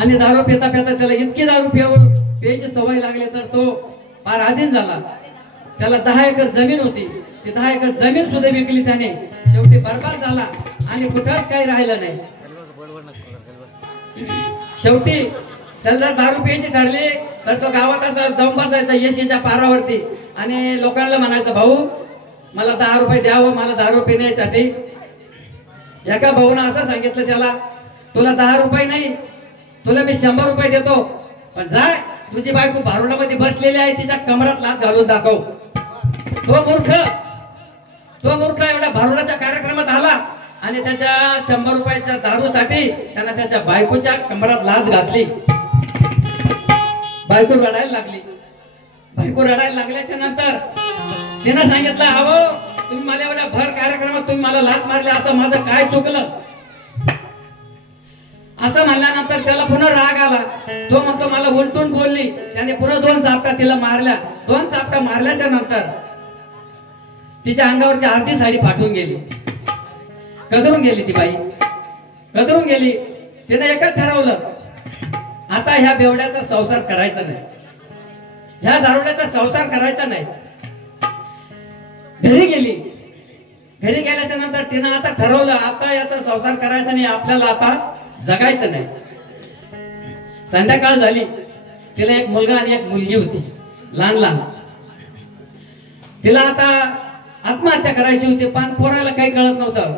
आणि दारू पिता पिता त्याला इतकी दारू प्यायची सवय लागली तर तो फार अधीन झाला. त्याला 10 एकर जमीन होती, ती 10 एकर जमीन सुद्धा विकली त्याने. शेवटी बर्बाद झाला आणि कुठंच काही राहिलं नाही. शेवटी त्याला दारू प्यायची ठरली तर तो गावात असा जाऊन बसायचा येशीच्या पारावरती आणि लोकांना म्हणायचं, भाऊ मला 10 रुपये द्यावं, मला दारू पिण्यासाठी. एका भाऊनं असं सांगितलं त्याला, तुला 10 रुपये नाही, तुला मी 100 रुपये देतो, पण जाय तुझी बायको भारुडामध्ये बसलेली आहे, तिच्या कमरात लाथ घालून दाखव. तो मूर्ख एवढ्या भारुडाच्या कार्यक्रमात आला आणि त्याच्या 100 रुपयाच्या दारूसाठी त्यानं त्याच्या बायकोच्या कमरात लाथ घातली. बायको रडायला लागली. बायको रडायला लागल्याच्या नंतर तिनं सांगितलं, अहो तुम्ही मला एवढ्या भर कार्यक्रमात तुम्ही मला लाथ मारली, असं माझं काय चुकलं. असं म्हणल्यानंतर त्याला पुन्हा राग आला. तो म्हणतो मला उलटून बोलली. त्याने पुन्हा 2 चापटा तिला मारल्या. 2 चापटा मारल्याच्या नंतर तिच्या अंगावरची अर्धी साडी फाटून गेली, कदरून गेली. ती बाई कदरून गेली. तिने एकच ठरवलं, आता ह्या बेवड्याचा संसार करायचा नाही, ह्या दारुड्याचा संसार करायचा नाही. घरी गेली. घरी गेल्याच्या नंतर तिनं आता ठरवलं, आता याचा संसार करायचा नाही, आपल्याला आता जगायचं नाही. संध्याकाळ झाली. तिला एक मुलगा आणि एक मुलगी होती, लहान लहान. तिला आता आत्महत्या करायची होती, पण पोराला काही कळत नव्हतं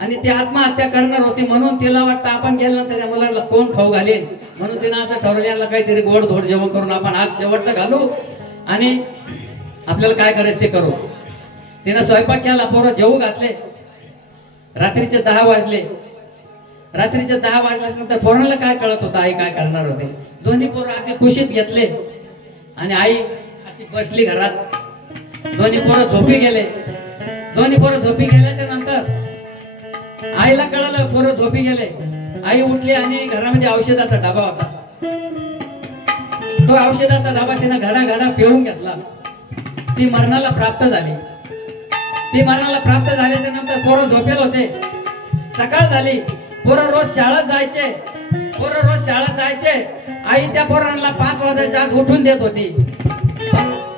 आणि ती आत्महत्या करणार होती. म्हणून तिला वाटतं आपण गेल्यानंतर या मुलाला कोण खाऊ घालेल, म्हणून तिनं असं ठरवलं, याला काहीतरी गोड धोड जेवण करून आपण आज शेवटचं घालू आणि आपल्याला काय करायचं ते करू. तिनं स्वयंपाक केला, पोरं जेवू घातले. रात्रीचे 10 वाजले. रात्रीचे 10 वाजल्यानंतर पोराला काय कळत होतं आई काय करणार होते. दोन्ही पोरं अगदी खुशीत घेतले आणि आई अशी बसली घरात. दोन्ही पोरं झोपी गेले. दोन्ही पोरं झोपी गेल्याच्या नंतर आईला कळलं पोरं झोपी गेले. आई उठली आणि घरामध्ये औषधाचा डबा होता. तो औषधाचा डबा तिनं घडा पिऊन घेतला. ती मरणाला प्राप्त झाली. ती मरणाला प्राप्त झाल्याच्या नंतर पोरं झोपेल होते. सकाळ झाली. पोरं रोज शाळेत जायचे. पोरं रोज शाळेत जायचे. आई त्या पोरांना 5 वाजायच्या आत उठून देत होती.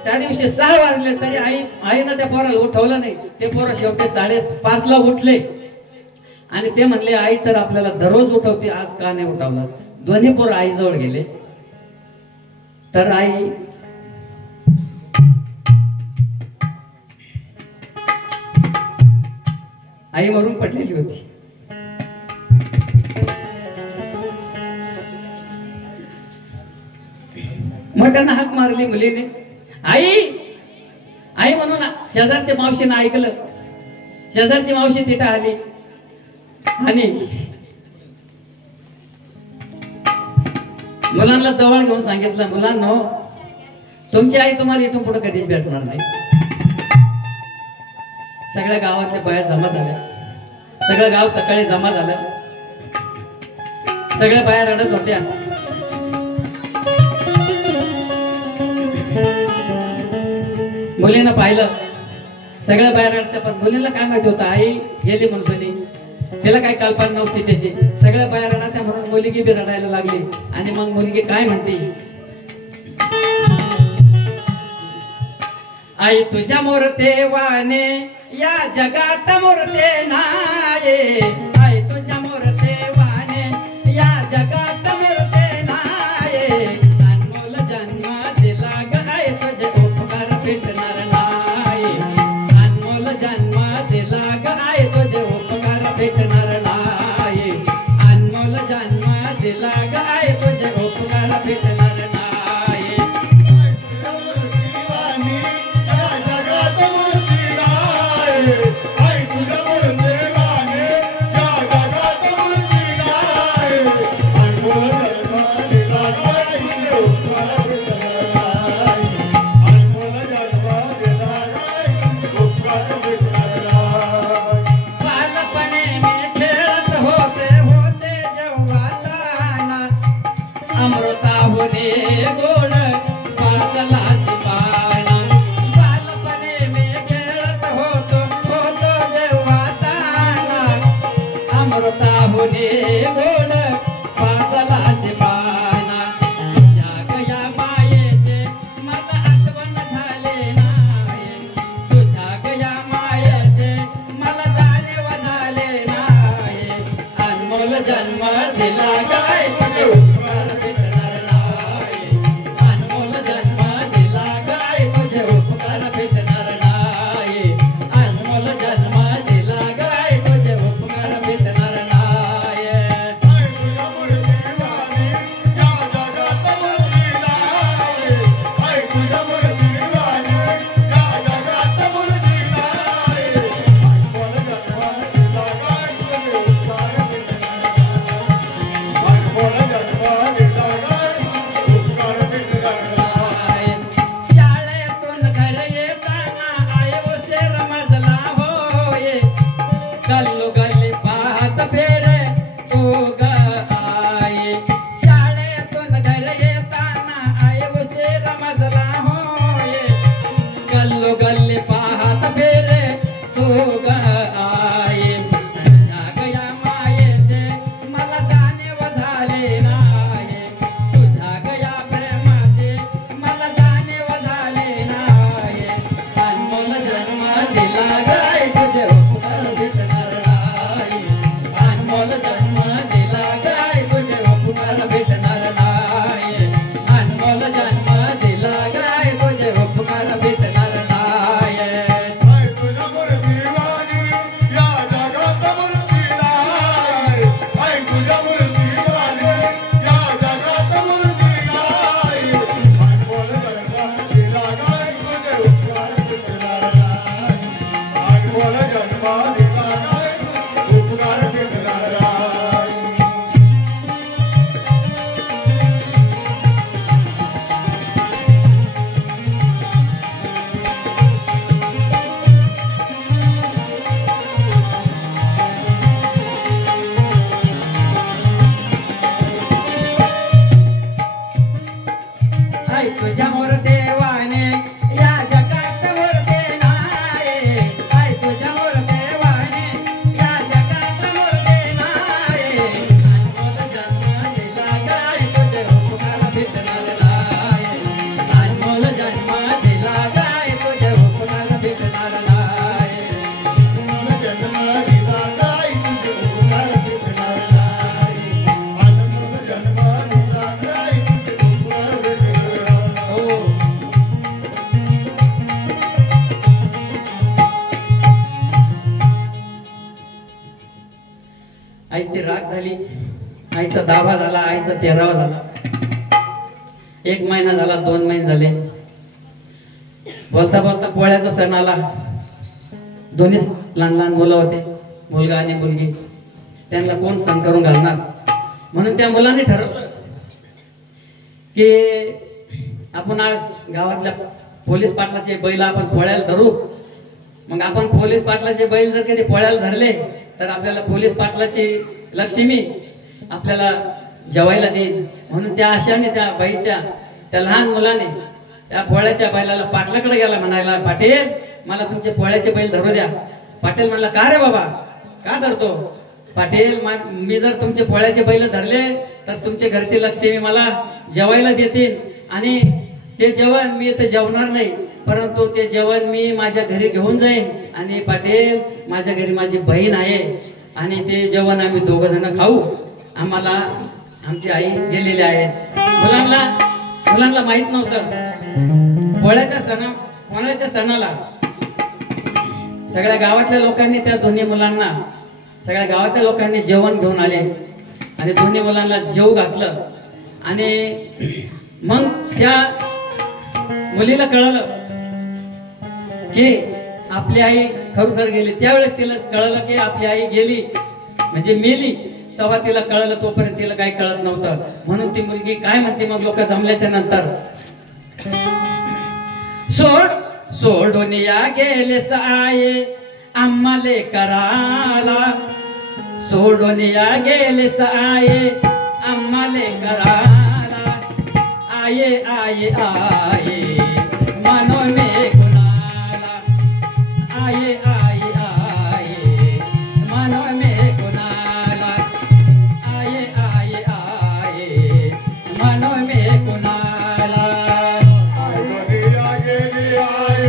त्या दिवशी 6 वाजले तरी आईनं त्या पोराला उठवलं नाही. ते पोरं शेवटी 5:30 ला उठले आणि ते म्हणले, आई तर आपल्याला दररोज उठवते, आज का नाही उठवलं. दोन्ही पोरं आईजवळ गेले. तर आई मरून पडलेली होती. मोठ्यानं हाक मारली मुलीने, आई आई म्हणून. शेजारच्या मावशीनं ऐकलं. शेजारची मावशी तिथं आली आणि मुलांना जवळ घेऊन सांगितलं, मुलांनो तुमची आई तुम्हाला इथून पुढे कधीच भेटणार नाही. सगळ्या गावातल्या बाया जमा झाल्या. सगळं गाव सकाळी जमा झालं. सगळ्या बाया रडत होत्या. मुलीनं पाहिलं. सगळ्या बाया रडत्या, पण मुलीला काय माहिती होतं आई गेली म्हणून. तिला काही कल्पना नव्हती त्याची. सगळ्या बाया रडत्या म्हणून मुलगी बी रडायला लागली. आणि मग मुलगी काय म्हणते, आई तुझ्या मोरते वाने या जगात मोरते नाये. आई तुझ्या मोरते वाने या जगात मोरते नाये. अनमोल जन्म दिला ग आई तुझे उपकार भेटणार नाही. अनमोल जन्म दिला ग आई तुझे उपकार भेटणार नाही. अनमोल जन्म दिला ग आई तुझे उपकार भेटणार नाही. आई तुझ्या जन्म दिला गाय तुझे उपकार भेटणार नाही अनमोल जन्म दिला गाय तुझे उपकार भेटणार नाही अनमोल जन्म दिला गाय तुझे उपकार भेटणार नाही शाळेतून घर येताना आई उशीर मजला होय गल्लो गल्ली पाहत फेरे उग आई शाळेतून घर येताना आई उशीर मजला होय गल्लो गल्ली पाहत फेरे उग आई तुझ्या गया मायेचे मला जाणीव झाले नाही तुझ्या गया प्रेमाचे मला जाणीव झाले नाही अनमोल जन्म दिला गाय तुझे उपकार भेटणार नाही अनमोल जन्म दिला गाय तुझे उपकार भेटणार नाही अनमोल जन्म दिला गाय तुझे उपकार भेटणार नाही आई तुझ्यावर देवाने या जगात वरते नाही आई तुझ्यावर देवाने या जगात वरते नाही अनमोल जन्म दिला गाय तुझे उपकार भेटणार नाही अनमोल जन्म दिला गाय तुझे उपकार भेटणार नाही अनमोल जन्म दिला गाय तुझे उपकार भेटणार नाही अनमोल जन्म दिला गाय तुझे उपकार भेटणार हो आईची राग झाली आईचा दावा झाला आईचा तेरावा झाला 1 महिना झाला 2 महिने झाले बोलता बोलता पोळ्याचा सण आला दोन्ही लहान लहान मुलं होते मुलगा आणि मुलगी त्यांना कोण सण करून घालणार म्हणून त्या मुलांनी ठरवलं की आपण आज गावातल्या पोलीस पाटलाचे बैल आपण पोळ्याला धरू मग आपण पोलीस पाटलाचे बैल जर कधी पोळ्याला धरले तर आपल्याला पोलीस पाटलाची लक्ष्मी आपल्याला जेवायला देईल म्हणून त्या आशाने त्या बाईच्या त्या लहान मुलाने त्या पोळ्याच्या बैलाला पाटलाकडे गेला म्हणायला पाटील मला तुमचे पोळ्याचे बैल धरू द्या पाटील म्हणला का रे बाबा का धरतो पाटील मी जर तुमचे पोळ्याचे बैल धरले तर तुमचे घरची लक्ष्मी मला जेवायला देतील आणि ते जेवण मी इथे जेवणार नाही परंतु ते जेवण मी माझ्या घरी घेऊन जाईन आणि पाटील माझ्या घरी माझी बहीण आहे आणि ते जेवण आम्ही 2 जण खाऊ आम्हाला आमची आई गेलेली आहे मुलांना माहित नव्हतं पोळ्याच्या सणाला सगळ्या गावातल्या लोकांनी त्या दोन्ही मुलांना सगळ्या गावातल्या लोकांनी जेवण घेऊन आले आणि दोन्ही मुलांना जेव घातलं आणि मग त्या मुलीला कळलं की आपली आई खरोखर गेली त्यावेळेस तिला कळलं की आपली आई गेली म्हणजे मेली तेव्हा तिला कळलं तोपर्यंत तिला काही कळत नव्हतं म्हणून ती मुलगी काय म्हणते मग लोक जमल्याच्या नंतर सोडून या गेले साये आम्हाले कराला सोडून या गेले साये आम्हाले कराला आये आये आये मनो में कुणाला आये आये आये मनो में कुणाला आये आये आये मनो में कुणाला आगे आगे आए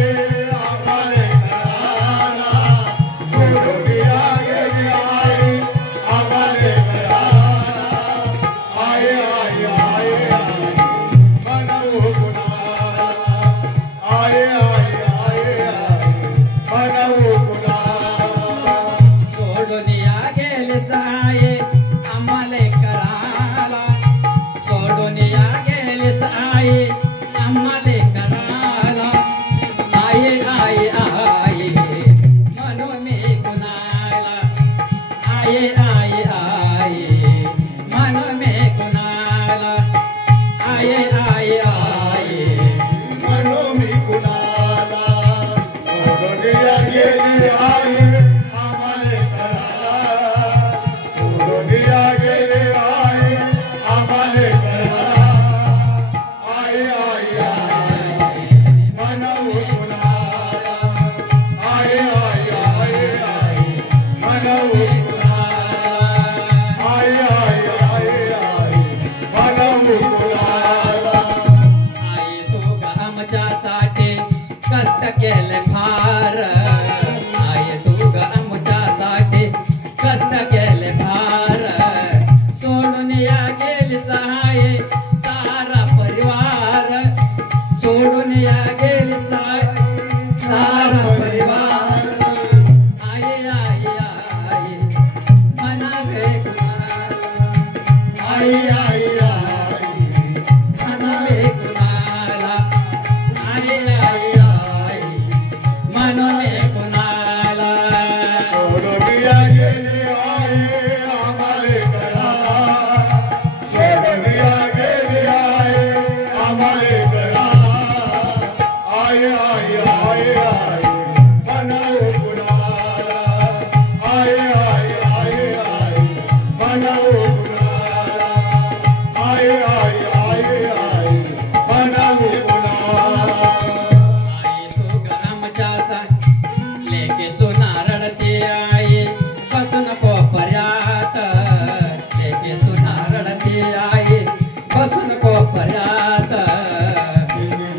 आई आई आई मन में कुणाला आई आई आई मन में कुणाला सोडविया गेली आहे आम्हाले घराला सोडविया गेली आहे आम्हाले घराला आय आय आय आय मनाव कुणाला आय आय आय आय मनाव कुणाला आय आय आय आय मनाव कुणाला आई तू गरम चासा लेके सुनारडती आई बसून कोपऱ्यात लेके सुनारडती आई बसून कोपऱ्यात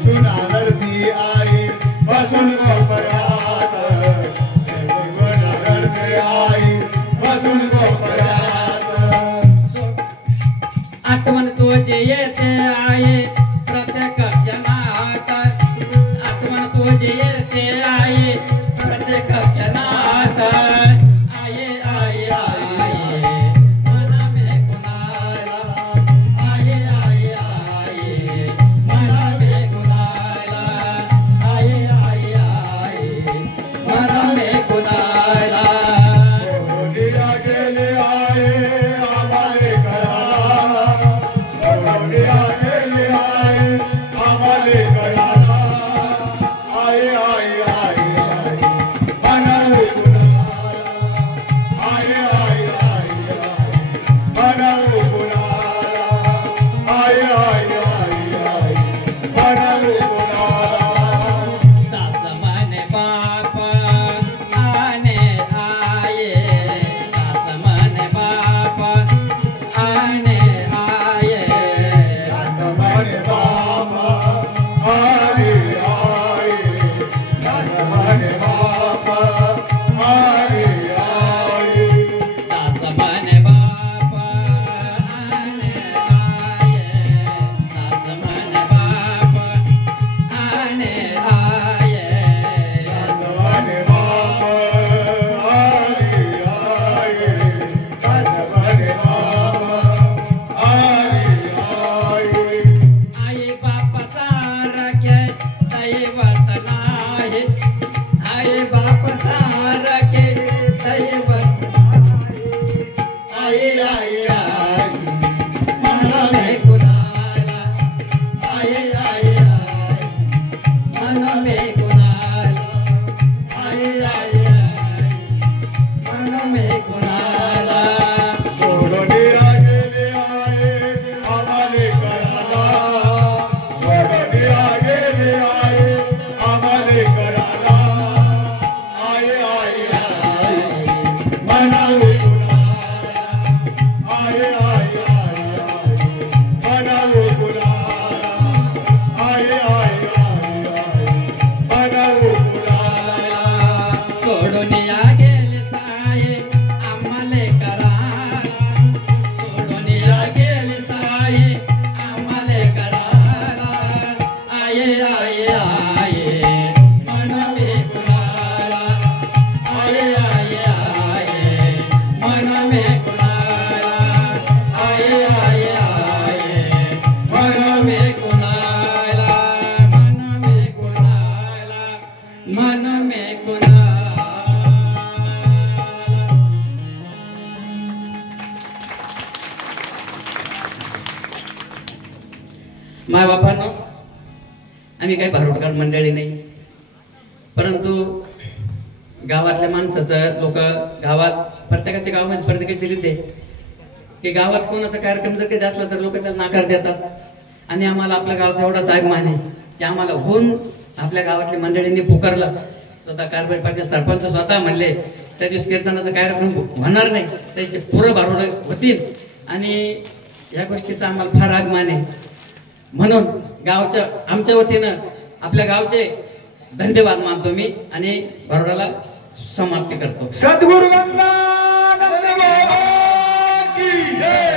सुनारती आई बसून कोपऱ्यात सुनारती आई बसून कोपऱ्यात आठवण तुझी येते आहे प्रत्येक क्षणात आठवण तुझी येते आहे प्रत्येक क्षणात आये आये आये मना में कुणाला आये आये आये मना में कुणाला आये आये आये मना में कुणाला सोडविया गेले आहे आम्हाले घराला सोडविया गेले आहे आम्हाले घराला आय आय आय आय मनाव कुणाला आय आय आय आय मनाव कुणाला आय आय आय आय मनाव कुणाला दास मने बाप आने आये दास मने बाप आने आये हमारे बाबा हरे आए हमारे बाबा हरे आए दास मने बाप आने आये दास मने बाप आने आये हमारे बाबा हरे आए हमारे बाबा हरे आए आई बाप सारखे दैवत नाही आई बाप सारखे दैवत आई आई आई मन में कुणाला आई आई आई मन में कुणाला आई आई आई मन में कुणाला सोडविया गेले आहे आम्हाले घराला सोडविया गेले आहे आम्हाले घराला आय आय आय मनाव कुणाला आय आय आय आय मनाव कुणाला आय आय आय आय मनाव कुणाला सोडून या गेले साये आम्हाले करारा सोडून या गेले साये आम्हाले करारा आये आये आये मन में कुणाला आये आये आये मन में कुणाला आये आये आये मन में कुणाला मन में कुणाला मन में कुणाला माय बापांनो आम्ही काही भारूडकाळ मंडळी नाही परंतु गावातल्या माणसाचं लोक गावात प्रत्येकाच्या गावामध्ये प्रत्येकाची रीत आहे की गावात कोणाचा कार्यक्रम जर काही असला तर लोक त्याला नाकार देतात आणि आम्हाला आपल्या गावचा एवढाच अभिमान आहे की आम्हाला होऊन आपल्या गावातल्या मंडळींनी पुकारलं स्वतः कारभारी पाटील सरपंच स्वतः म्हणले त्या दिवशी कीर्तनाचा कार्यक्रम होणार नाही त्याचे पुरं भारूड होतील आणि या गोष्टीचा आम्हाला फार अभिमान आहे म्हणून गावच्या आमच्या वतीनं आपल्या गावचे धन्यवाद मानतो मी आणि भारूडाला समाप्ती करतो सद्गुरु गंगानंद बाबा की जय.